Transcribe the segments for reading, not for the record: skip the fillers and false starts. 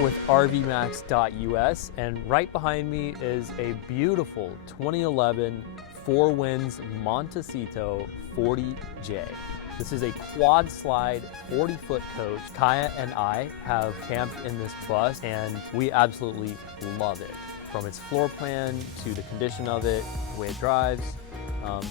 With RVMax.us, and right behind me is a beautiful 2011 Four Winds Montecito 40J. This is a quad slide 40-foot coach. Kaya and I have camped in this bus and we absolutely love it. From its floor plan to the condition of it, the way it drives,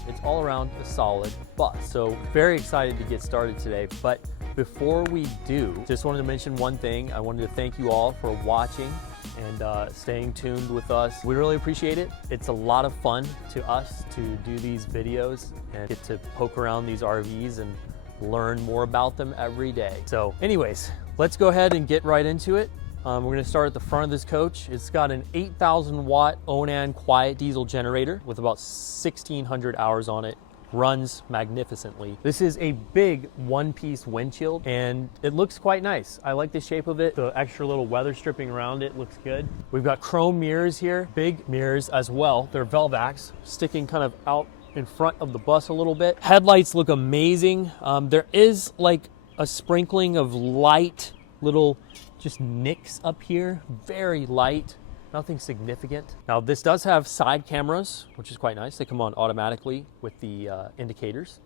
it's all around a solid bus. So very excited to get started today. But before we do, just wanted to mention one thing. I wanted to thank you all for watching and staying tuned with us. We really appreciate it. It's a lot of fun to us to do these videos and get to poke around these RVs and learn more about them every day. So anyways, let's go ahead and get right into it. We're gonna start at the front of this coach. It's got an 8,000 watt Onan quiet diesel generator with about 1,600 hours on it. Runs magnificently. This is a big one-piece windshield and it looks quite nice. I like the shape of it. The extra little weather stripping around it looks good. We've got chrome mirrors here, big mirrors as well. They're Velvacs, sticking kind of out in front of the bus a little bit. Headlights look amazing. There is like a sprinkling of light little just nicks up here, very light. Nothing significant. Now this does have side cameras, which is quite nice. They come on automatically with the indicators.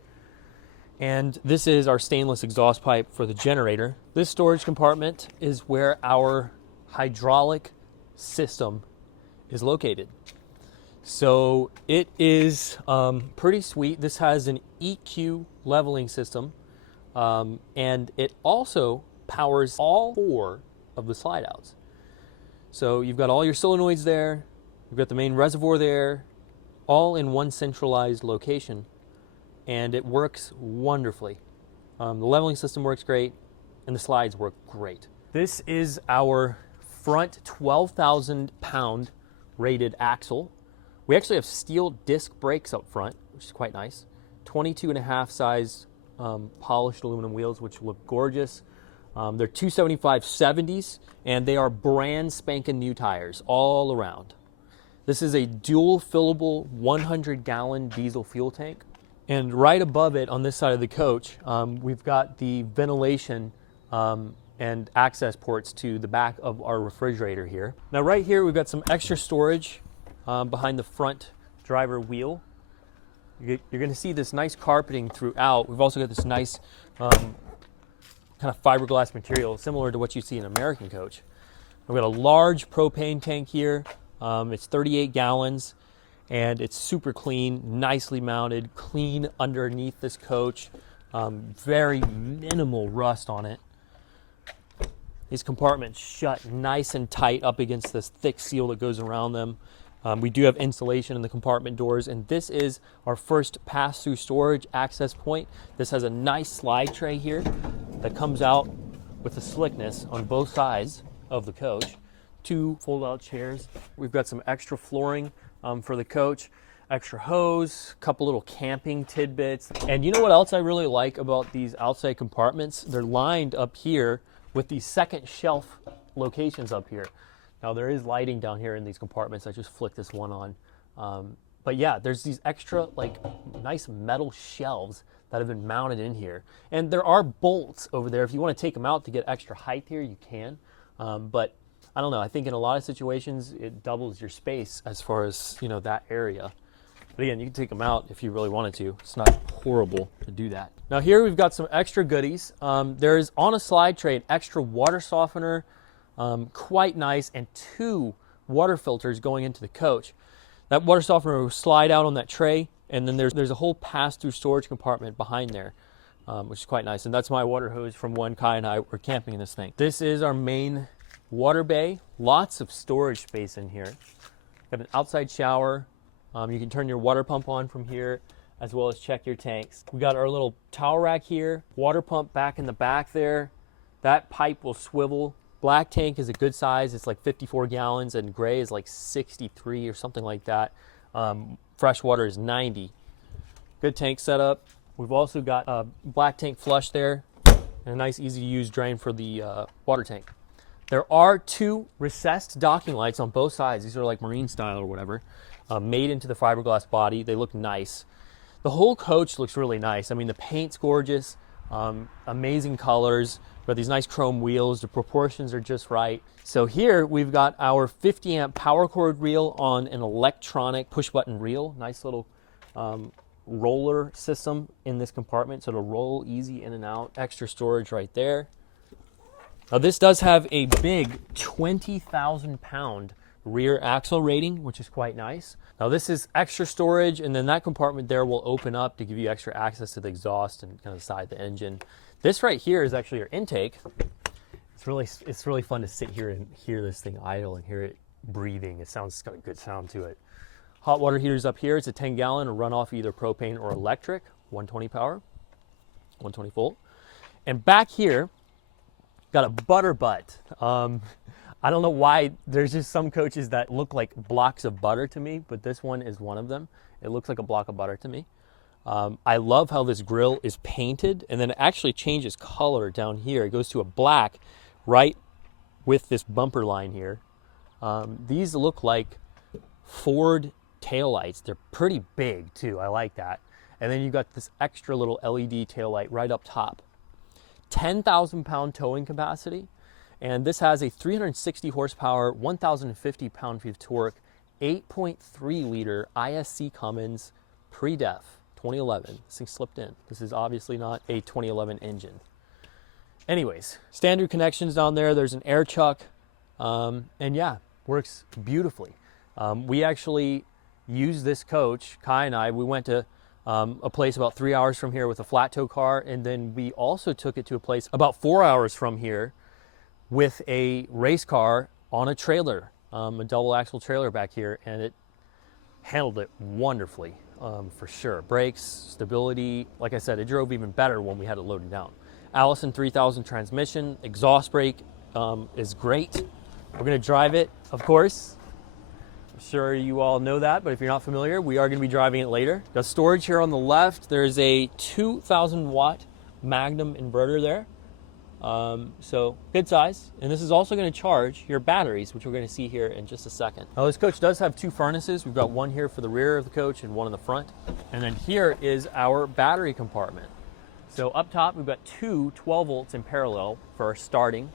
And this is our stainless exhaust pipe for the generator. This storage compartment is where our hydraulic system is located. So it is pretty sweet. This has an EQ leveling system and it also powers all 4 of the slide outs. So you've got all your solenoids there, you've got the main reservoir there, all in one centralized location, and it works wonderfully. The leveling system works great, and the slides work great. This is our front 12,000 pound rated axle. We actually have steel disc brakes up front, which is quite nice. 22.5 size polished aluminum wheels, which look gorgeous. They're 275/70s, and they are brand spanking new tires all around. This is a dual fillable 100-gallon diesel fuel tank. And right above it on this side of the coach, we've got the ventilation and access ports to the back of our refrigerator here. Now right here, we've got some extra storage behind the front driver wheel. You're gonna see this nice carpeting throughout. We've also got this nice kind of fiberglass material, similar to what you see in an American coach. We've got a large propane tank here. It's 38 gallons and it's super clean, nicely mounted, clean underneath this coach. Very minimal rust on it. These compartments shut nice and tight up against this thick seal that goes around them. We do have insulation in the compartment doors, and this is our first pass-through storage access point. This has a nice slide tray here that comes out with the slickness on both sides of the coach. 2 fold-out chairs. We've got some extra flooring for the coach, extra hose, a couple little camping tidbits. And you know what else I really like about these outside compartments? They're lined up here with these second shelf locations up here. Now there is lighting down here in these compartments. I just flicked this one on. But yeah, there's these extra like nice metal shelves that have been mounted in here. And there are bolts over there. If you want to take them out to get extra height here, you can. But I don't know, I think in a lot of situations it doubles your space as far as, you know, that area. But again, you can take them out if you really wanted to. It's not horrible to do that. Now here we've got some extra goodies. There's on a slide tray an extra water softener, quite nice, and 2 water filters going into the coach. That water softener will slide out on that tray, and then there's a whole pass-through storage compartment behind there, which is quite nice. And that's my water hose from when Kai and I were camping in this thing. This is our main water bay. Lots of storage space in here. Got an outside shower. You can turn your water pump on from here, as well as check your tanks. We got our little towel rack here, water pump back in the back there. That pipe will swivel Black tank is a good size. It's like 54 gallons, and gray is like 63 or something like that. Freshwater is 90. Good tank setup. We've also got a black tank flush there and a nice easy to use drain for the water tank. There are 2 recessed docking lights on both sides. These are like marine style or whatever, made into the fiberglass body. They look nice. The whole coach looks really nice. I mean, the paint's gorgeous, amazing colors, but these nice chrome wheels, the proportions are just right. So here we've got our 50 amp power cord reel on an electronic push button reel. Nice little roller system in this compartment, so it'll roll easy in and out. Extra storage right there. Now this does have a big 20,000 pound rear axle rating, which is quite nice. Now this is extra storage, and then that compartment there will open up to give you extra access to the exhaust and kind of side the engine. This right here is actually your intake. It's really fun to sit here and hear this thing idle and hear it breathing. It's got a good sound to it. Hot water heaters up here. It's a 10 gallon to run off either propane or electric, 120 power, 120 volt. And back here, got a butter butt. I don't know why, there's just some coaches that look like blocks of butter to me, but this one is one of them. It looks like a block of butter to me. I love how this grill is painted, and then it actually changes color down here. It goes to a black right with this bumper line here. These look like Ford taillights. They're pretty big too. I like that. And then you got this extra little LED taillight right up top. 10,000 pound towing capacity. And this has a 360 horsepower, 1,050 pound-feet of torque, 8.3 liter ISC Cummins pre-def 2011. This thing slipped in. This is obviously not a 2011 engine. Anyways, standard connections down there. There's an air chuck, and yeah, works beautifully. We actually used this coach, Kai and I. We went to a place about 3 hours from here with a flat tow car, and then we also took it to a place about 4 hours from here with a race car on a trailer, a double axle trailer back here, and it handled it wonderfully, for sure. Brakes, stability, like I said, it drove even better when we had it loaded down. Allison 3000 transmission, exhaust brake is great. We're gonna drive it, of course. I'm sure you all know that, but if you're not familiar, we are gonna be driving it later. Got storage here on the left. There's a 2,000 watt Magnum inverter there. So good size, and this is also going to charge your batteries, which we're going to see here in just a second. Now this coach does have 2 furnaces. We've got one here for the rear of the coach and one in the front, and then here is our battery compartment. So up top we've got 2 12 volts in parallel for our starting,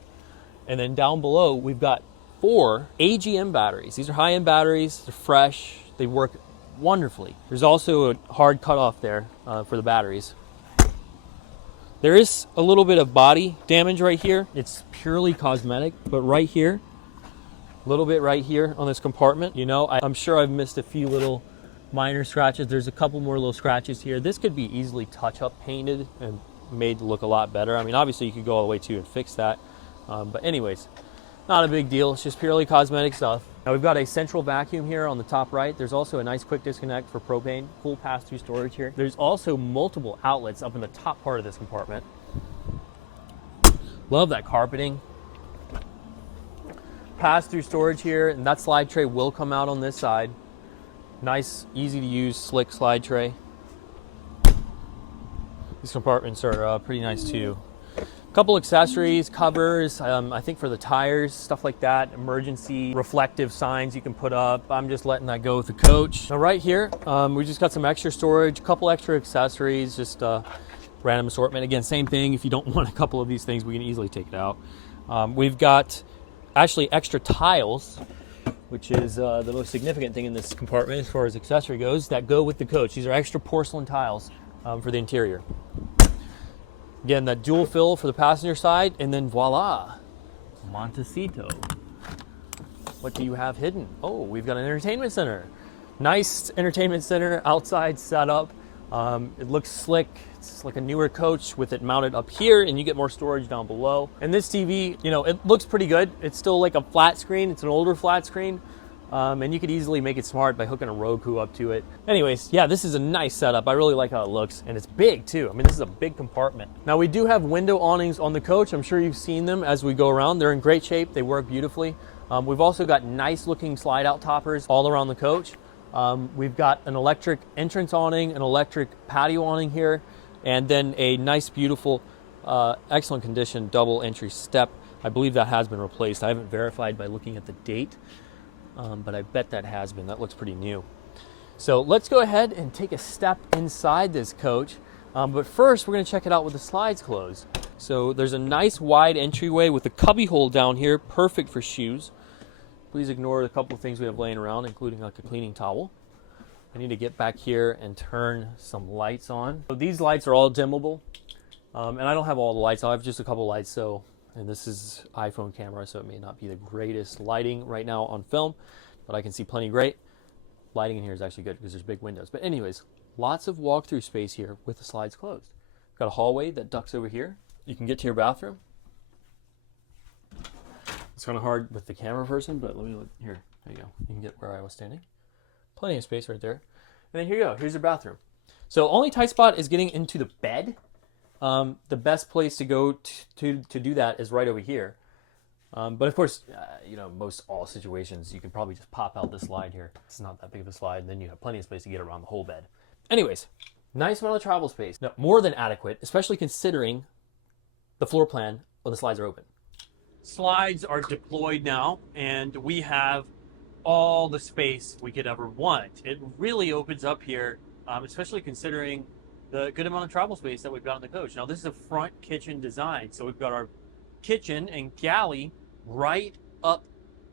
and then down below we've got 4 AGM batteries. These are high-end batteries. They're fresh. They work wonderfully. There's also a hard cutoff there for the batteries. There is a little bit of body damage right here. It's purely cosmetic, but right here, a little bit right here on this compartment, you know, I'm sure I've missed a few little minor scratches. There's a couple more little scratches here. This could be easily touch-up painted and made to look a lot better. I mean, obviously you could go all the way to and fix that. But anyways, not a big deal. It's just purely cosmetic stuff. Now we've got a central vacuum here on the top right. There's also a nice quick disconnect for propane, full pass-through storage here. There's also multiple outlets up in the top part of this compartment. Love that carpeting. Pass-through storage here, and that slide tray will come out on this side. Nice, easy to use, slick slide tray. These compartments are pretty nice too. Couple accessories, covers, I think for the tires, stuff like that, emergency reflective signs you can put up. I'm just letting that go with the coach. Now right here, we just got some extra storage, a couple extra accessories, just random assortment. Again, same thing, if you don't want a couple of these things, we can easily take it out. We've got actually extra tiles, which is the most significant thing in this compartment as far as accessory goes, that go with the coach. These are extra porcelain tiles for the interior. Again, that dual fill for the passenger side, and then voila, Montecito. What do you have hidden? Oh, we've got an entertainment center. Nice entertainment center, outside setup. It looks slick. It's like a newer coach with it mounted up here, and you get more storage down below. And this TV, you know, it looks pretty good. It's still like a flat screen. It's an older flat screen. And you could easily make it smart by hooking a Roku up to it. Anyways, yeah, this is a nice setup. I really like how it looks, and it's big too. I mean, this is a big compartment. Now we do have window awnings on the coach. I'm sure you've seen them as we go around. They're in great shape. They work beautifully. We've also got nice looking slide out toppers all around the coach. We've got an electric entrance awning, an electric patio awning here, and then a nice, beautiful, excellent condition double entry step. I believe that has been replaced. I haven't verified by looking at the date, but I bet that has been. That looks pretty new. So let's go ahead and take a step inside this coach. But first, we're going to check it out with the slides closed. So there's a nice wide entryway with a cubby hole down here, perfect for shoes. Please ignore a couple of things we have laying around, including like a cleaning towel. I need to get back here and turn some lights on. So these lights are all dimmable, and I don't have all the lights. I have just a couple lights. And this is iPhone camera, so it may not be the greatest lighting right now on film, but I can see plenty great. Lighting in here is actually good because there's big windows. But anyways, lots of walk-through space here with the slides closed. Got a hallway that ducks over here. You can get to your bathroom. It's kind of hard with the camera person, but let me look here. There you go. You can get where I was standing. Plenty of space right there. And then here you go. Here's your bathroom. So only tight spot is getting into the bed. The best place to go to do that is right over here. But of course, most all situations, you can probably just pop out this slide here. It's not that big of a slide, and then you have plenty of space to get around the whole bed. Anyways, nice amount of travel space. Now, more than adequate, especially considering the floor plan when the slides are open. Slides are deployed now, and we have all the space we could ever want. It really opens up here, especially considering the good amount of travel space that we've got on the coach. Now, this is a front kitchen design, so we've got our kitchen and galley right up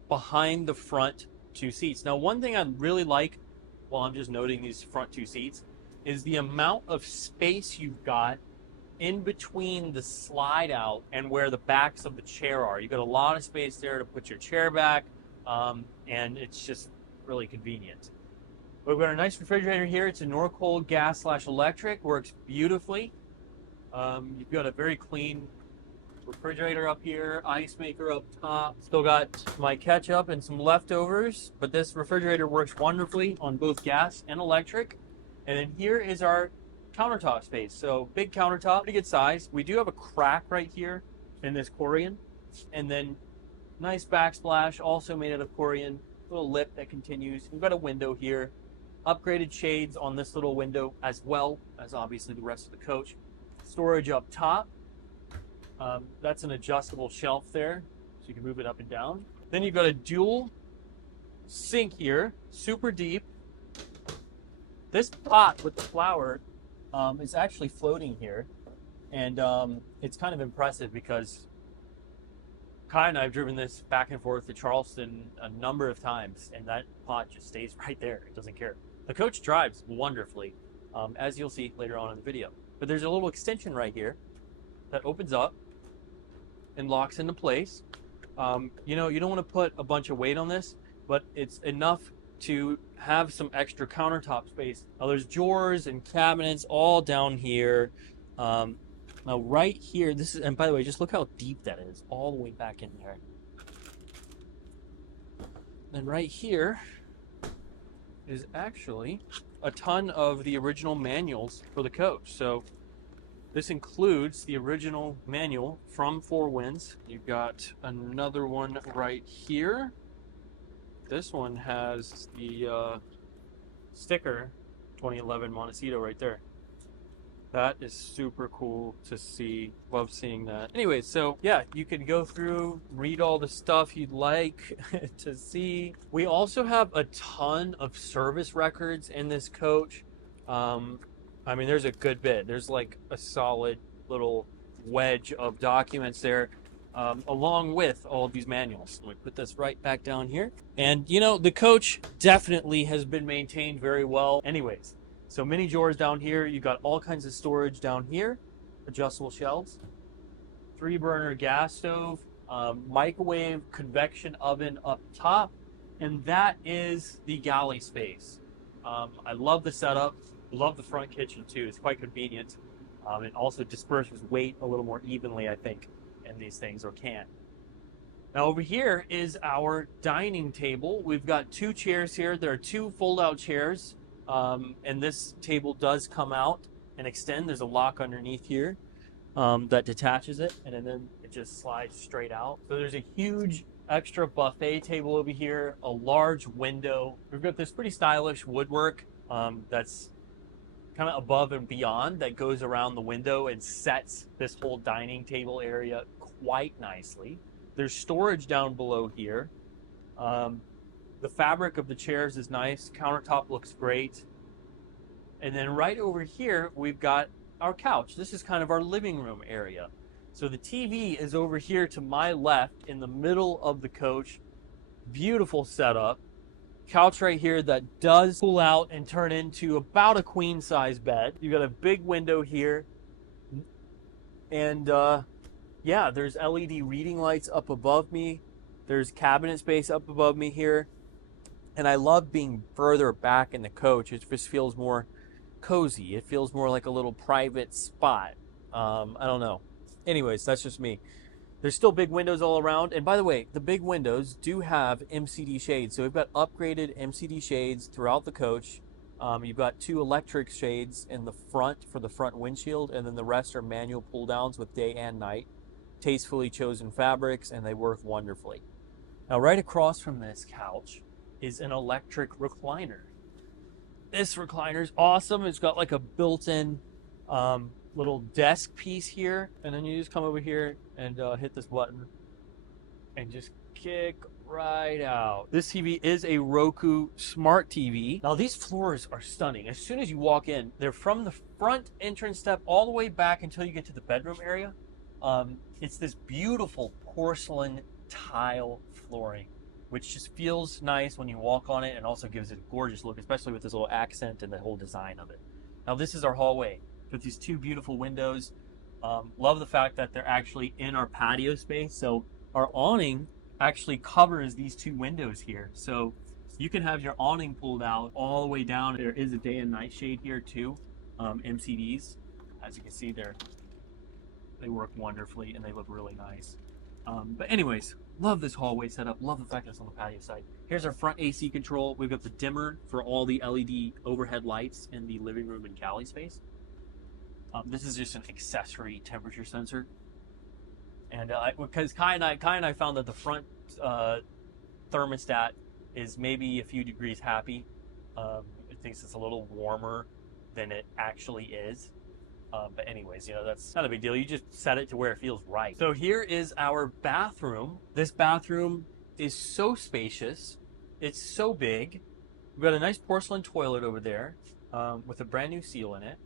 behind the front two seats. Now, one thing I really like, while I'm just noting these front two seats, is the amount of space you've got in between the slide out and where the backs of the chair are. You've got a lot of space there to put your chair back, and it's just really convenient. We've got a nice refrigerator here. It's a Norcold gas/electric, works beautifully. You've got a very clean refrigerator up here, ice maker up top. Still got my ketchup and some leftovers, but this refrigerator works wonderfully on both gas and electric. And then here is our countertop space. So big countertop, pretty good size. We do have a crack right here in this Corian, and then nice backsplash, also made out of Corian. Little lip that continues. We've got a window here. Upgraded shades on this little window, as well as obviously the rest of the coach. Storage up top. That's an adjustable shelf there, so you can move it up and down. Then you've got a dual sink here, super deep. This pot with the flower is actually floating here, and it's kind of impressive because Kai and I have driven this back and forth to Charleston a number of times, and that pot just stays right there. It doesn't care. The coach drives wonderfully, as you'll see later on in the video. But there's a little extension right here that opens up and locks into place. You don't want to put a bunch of weight on this, but it's enough to have some extra countertop space. Now there's drawers and cabinets all down here. Now right here, this is, and by the way, just look how deep that is, all the way back in there. And right here is actually a ton of the original manuals for the coach. So this includes the original manual from Four Winds. You've got another one right here. This one has the sticker 2011 Montecito right there. That is super cool to see. Love seeing that. Anyway, so yeah, you can go through, read all the stuff you'd like to see. We also have a ton of service records in this coach. I mean, there's a good bit. There's like a solid little wedge of documents there, along with all of these manuals. We put this right back down here. And the coach definitely has been maintained very well. Anyways, so mini drawers down here. You got all kinds of storage down here, adjustable shelves, 3-burner gas stove, microwave convection oven up top, and that is the galley space. I love the setup. Love the front kitchen too. It's quite convenient. It also disperses weight a little more evenly, I think, in these things, or can. Now over here is our dining table. We've got two chairs here. There are two fold-out chairs, and this table does come out and extend. There's a lock underneath here that detaches it, and then it just slides straight out. So there's a huge extra buffet table over here, a large window. We've got this pretty stylish woodwork that's kind of above and beyond that goes around the window and sets this whole dining table area quite nicely. There's storage down below here. The fabric of the chairs is nice. Countertop looks great. And then right over here, we've got our couch. This is kind of our living room area. So the TV is over here to my left in the middle of the coach. Beautiful setup. Couch right here that does pull out and turn into about a queen size bed. You've got a big window here. And yeah, there's LED reading lights up above me. There's cabinet space up above me here. And I love being further back in the coach. It just feels more cozy. It feels more like a little private spot. I don't know. Anyways, that's just me. There's still big windows all around. And by the way, the big windows do have MCD shades. So we've got upgraded MCD shades throughout the coach. You've got two electric shades in the front for the front windshield, and then the rest are manual pull downs with day and night. Tastefully chosen fabrics, and they work wonderfully. Now, right across from this couch is an electric recliner. This recliner is awesome. It's got like a built-in little desk piece here, and then you just come over here and hit this button and just kick right out. This TV is a Roku smart TV. Now these floors are stunning. As soon as you walk in, they're from the front entrance step all the way back until you get to the bedroom area. It's this beautiful porcelain tile flooring, which just feels nice when you walk on it and also gives it a gorgeous look, especially with this little accent and the whole design of it. Now this is our hallway with these two beautiful windows. Love the fact that they're actually in our patio space. So our awning actually covers these two windows here. So you can have your awning pulled out all the way down. There is a day and night shade here too, MCDs. As you can see, they work wonderfully and they look really nice. But anyways, love this hallway setup. Love the fact that it's on the patio side. Here's our front AC control. We've got the dimmer for all the LED overhead lights in the living room and galley space. This is just an accessory temperature sensor. And because Kai and I found that the front thermostat is maybe a few degrees happy. It thinks it's a little warmer than it actually is. But anyways, you know, that's not a big deal. You just set it to where it feels right. So here is our bathroom. This bathroom is so spacious. It's so big. We've got a nice porcelain toilet over there with a brand new seal in it.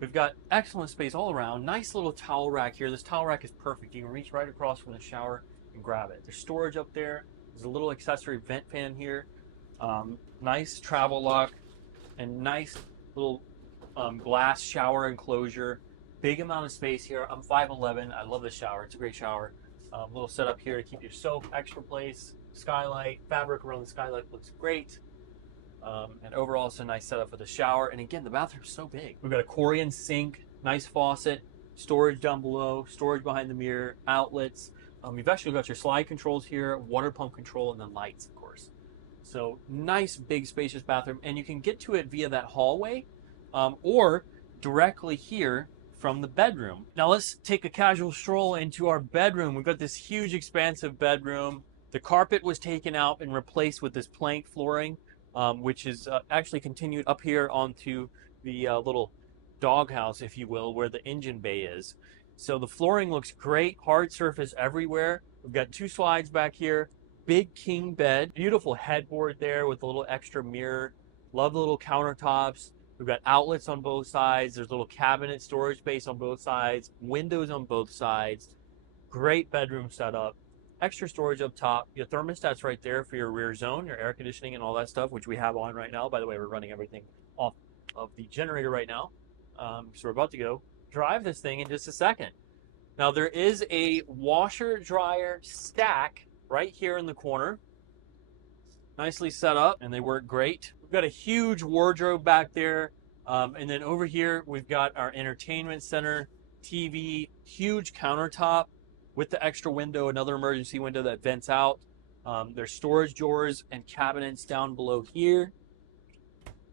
We've got excellent space all around. Nice little towel rack here. This towel rack is perfect. You can reach right across from the shower and grab it. There's storage up there. There's a little accessory vent fan here. Nice travel lock and nice little glass shower enclosure. Big amount of space here. I'm 5'11". I love this shower. It's a great shower. Little setup here to keep your soap, extra place, skylight, fabric around the skylight looks great. And overall, it's a nice setup for the shower. And again, the bathroom's so big. We've got a Corian sink, nice faucet, storage down below, storage behind the mirror, outlets. You've actually got your slide controls here, water pump control, and then lights, of course. So nice, big, spacious bathroom. And you can get to it via that hallway or directly here from the bedroom. Now let's take a casual stroll into our bedroom. We've got this huge, expansive bedroom. The carpet was taken out and replaced with this plank flooring, which is actually continued up here onto the little doghouse, if you will, where the engine bay is. So the flooring looks great, hard surface everywhere. We've got two slides back here, big king bed, beautiful headboard there with a little extra mirror. Love the little countertops. We've got outlets on both sides. There's a little cabinet storage space on both sides, windows on both sides. Great bedroom setup. Extra storage up top. Your thermostat's right there for your rear zone, your air conditioning and all that stuff, which we have on right now. By the way, we're running everything off of the generator right now. So we're about to go drive this thing in just a second. Now there is a washer dryer stack right here in the corner. Nicely set up and they work great. We've got a huge wardrobe back there. And then over here, we've got our entertainment center, TV, huge countertop with the extra window, another emergency window that vents out. There's storage drawers and cabinets down below here,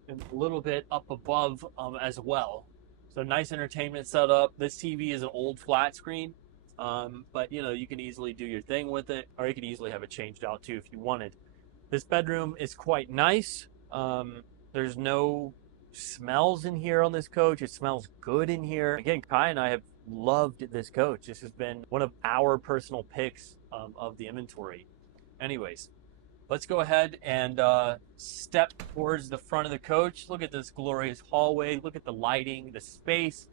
and a little bit up above as well. So nice entertainment setup. This TV is an old flat screen, but you know, you can easily do your thing with it, or you could easily have it changed out too if you wanted. This bedroom is quite nice. There's no smells in here on this coach. It smells good in here. Again, Kai and I have loved this coach. This has been one of our personal picks of the inventory. Anyways, let's go ahead and step towards the front of the coach. Look at this glorious hallway. Look at the lighting, the space.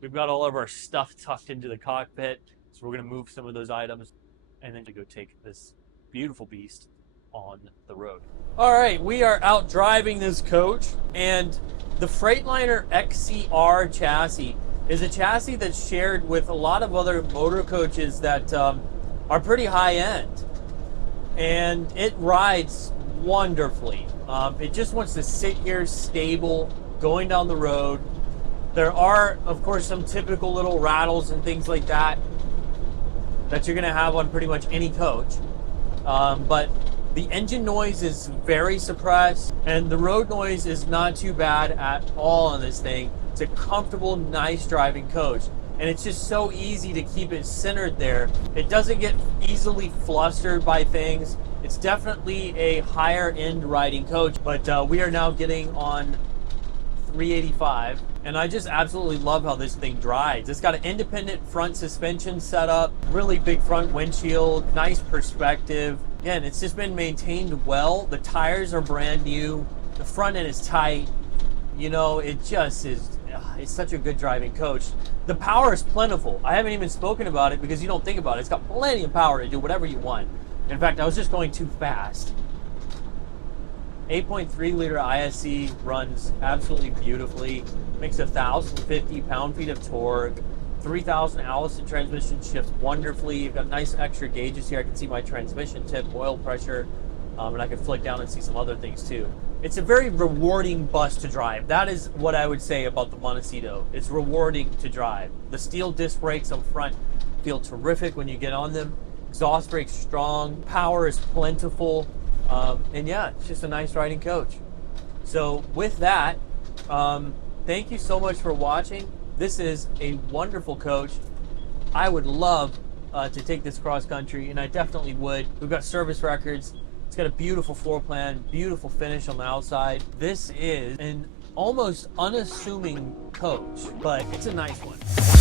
We've got all of our stuff tucked into the cockpit. So we're going to move some of those items and then to go take this beautiful beast on the road. All right, we are out driving this coach, and the Freightliner XCR chassis is a chassis that's shared with a lot of other motor coaches that are pretty high end, and it rides wonderfully. It just wants to sit here stable, going down the road. There are, of course, some typical little rattles and things like that that you're going to have on pretty much any coach, but the engine noise is very suppressed, and the road noise is not too bad at all on this thing. It's a comfortable, nice driving coach, and it's just so easy to keep it centered there. It doesn't get easily flustered by things. It's definitely a higher end riding coach, but we are now getting on 385, and I just absolutely love how this thing drives. It's got an independent front suspension setup, really big front windshield, nice perspective. Again, it's just been maintained well. The tires are brand new. The front end is tight. You know, it just is, it's such a good driving coach. The power is plentiful. I haven't even spoken about it because you don't think about it. It's got plenty of power to do whatever you want. In fact, I was just going too fast. 8.3 liter ISC runs absolutely beautifully. Makes 1,050 pound-feet of torque. 3,000 Allison transmission shifts wonderfully. You've got nice extra gauges here. I can see my transmission tip, oil pressure, and I can flick down and see some other things too. It's a very rewarding bus to drive. That is what I would say about the Montecito. It's rewarding to drive. The steel disc brakes up front feel terrific when you get on them. Exhaust brakes strong. Power is plentiful. And yeah, it's just a nice riding coach. So with that, thank you so much for watching. This is a wonderful coach. I would love to take this cross country, and I definitely would. We've got service records. It's got a beautiful floor plan, beautiful finish on the outside. This is an almost unassuming coach, but it's a nice one.